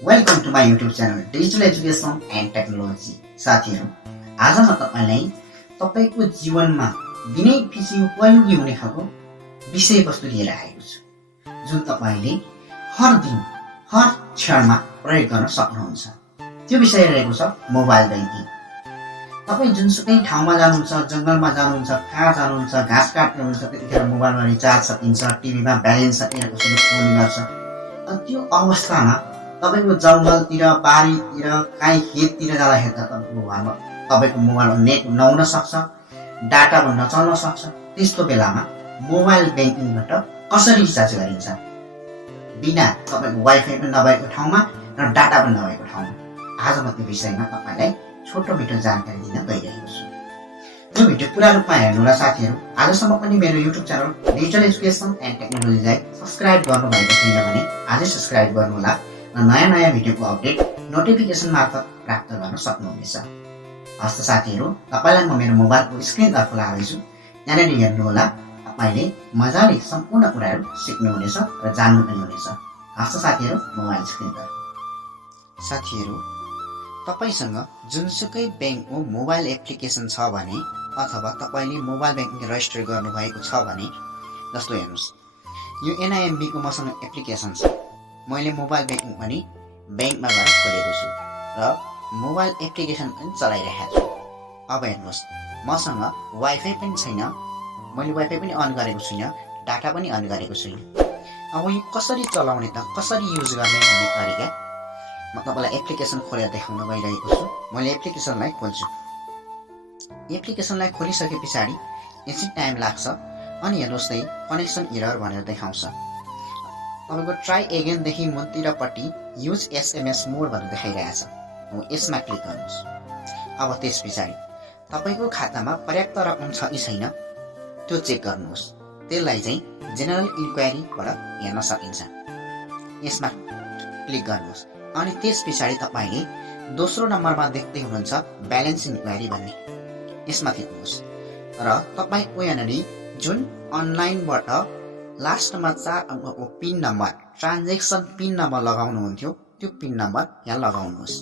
Welcome to my YouTube channel digital education and technology. साथीहरू, आज म तपाईलाई तपाईको जीवनमा दिनै पछि उपयोगी हुने खालको विषयवस्तु लिएर आएको छु, जुन तपाईले हर दिन हर क्षणमा प्रयोग गर्न सक्नुहुन्छ। त्यो विषय रहेको छ मोबाइल ब्याङ्किङ। तपाई जुनसुकै ठाउँमा जानुहुन्छ, जंगलमा जानुहुन्छ, कहाँ जानुहुन्छ, घाँस काट्नुहुन्छ, त्यतिखेर मोबाइलमा रिचार्ज सकिन्छ, टिभीमा ब्यालेन्स सकिएर कसैले फोन गर्छ। त्यो अवस्थामा तपाईको जंगलतिर, बारीतिर, काहीँ खेततिर जाँदाखेरि त तपाईको मोबाइलमा नेट नहुन सक्छ, डाटा पनि नचल्न सक्छ। त्यस्तो बेलामा मोबाइल ब्याङ्किङबाट कसरी रिचार्ज गरिन्छ, बिना तपाईको वाइफाई पनि नभएको ठाउँमा र डाटा पनि नभएको ठाउँमा। आज म त्यो विषयमा तपाईलाई छोटो मिठो जानकारी दिन गइरहेको छु। यो भिडियो पूरा रूपमा हेर्नुहोला साथीहरू। आजसम्म पनि मेरो YouTube channel digital education and टेक्नोलोजीलाई सब्स्क्राइब गर्नुभएको छैन भने आजै सब्स्क्राइब गर्नुहोला र नयाँ भिडियोको अपडेट नोटिफिकेसन मार्फत प्राप्त गर्न सक्नुहुनेछ। हस्त साथीहरू, तपाईलाई म मेरो मोबाइलको स्क्रिनतर्फ लादैछु। यहाँनिर हेर्नुहोला। तपाईले मजाले सम्पूर्ण कुराहरू सिक्नुहुनेछ र जान्नु पनि हुनेछ। हस्त साथीहरू, मोबाइल स्क्रिनतर्फ। साथीहरू, तपाईसँग जुनसुकै ब्याङ्कको मोबाइल एप्लिकेसन छ भने अथवा तपाईले मोबाइल ब्याङ्किङ रजिस्टर गर्नुभएको छ भने, जस्तो हेर्नुहोस्, यो NIMB को मसँग एप्लिकेसन छ। मैले मोबाइल ब्याङ्किङ पनि ब्याङ्कमा गएर खोलेको छु र मोबाइल एप्लिकेसन पनि चलाइरहेको छु। अब हेर्नुहोस्, मसँग वाइफाई पनि छैन, मैले वाइफाई पनि अन गरेको छुइनँ, डाटा पनि अन गरेको छुइनँ। अब यो कसरी चलाउने त, कसरी युज गर्ने भन्ने तरिका म तपाईलाई एप्लिकेसन खोलेर देखाउन गइरहेको छु। मैले एप्लिकेसनलाई खोल्छु। एप्लिकेसनलाई खोलिसके पछाडि एकछिन टाइम लाग्छ अनि हेर्नुहोस् नै कनेक्सन एरर भनेर देखाउँछ। तपाईको ट्राई एगेन देखि मुनतिरपट्टि युज SMS मोड भनेर देखाइरहेछ। यसमा क्लिक गर्नुहोस्। अब त्यस पछाडि तपाईको खातामा पर्याप्त रकम छ कि छैन त्यो चेक गर्नुहोस्। त्यसलाई चाहिँ जेनरल इन्क्वायरीबाट हेर्न सकिन्छ। यसमा क्लिक गर्नुहोस् अनि त्यस पछाडि तपाईले दोस्रो नम्बरमा देख्दै हुनुहुन्छ ब्यालेन्स इन्क्वायरी भन्ने, यसमा थिच्नुहोस् र तपाईको यहाँनिर जुन अनलाइनबाट लास्टमा 4 अङ्कको pin number, transaction pin number लगाउनुहुन्थ्यो, त्यो पिन नम्बर यहाँ लगाउनुहोस्।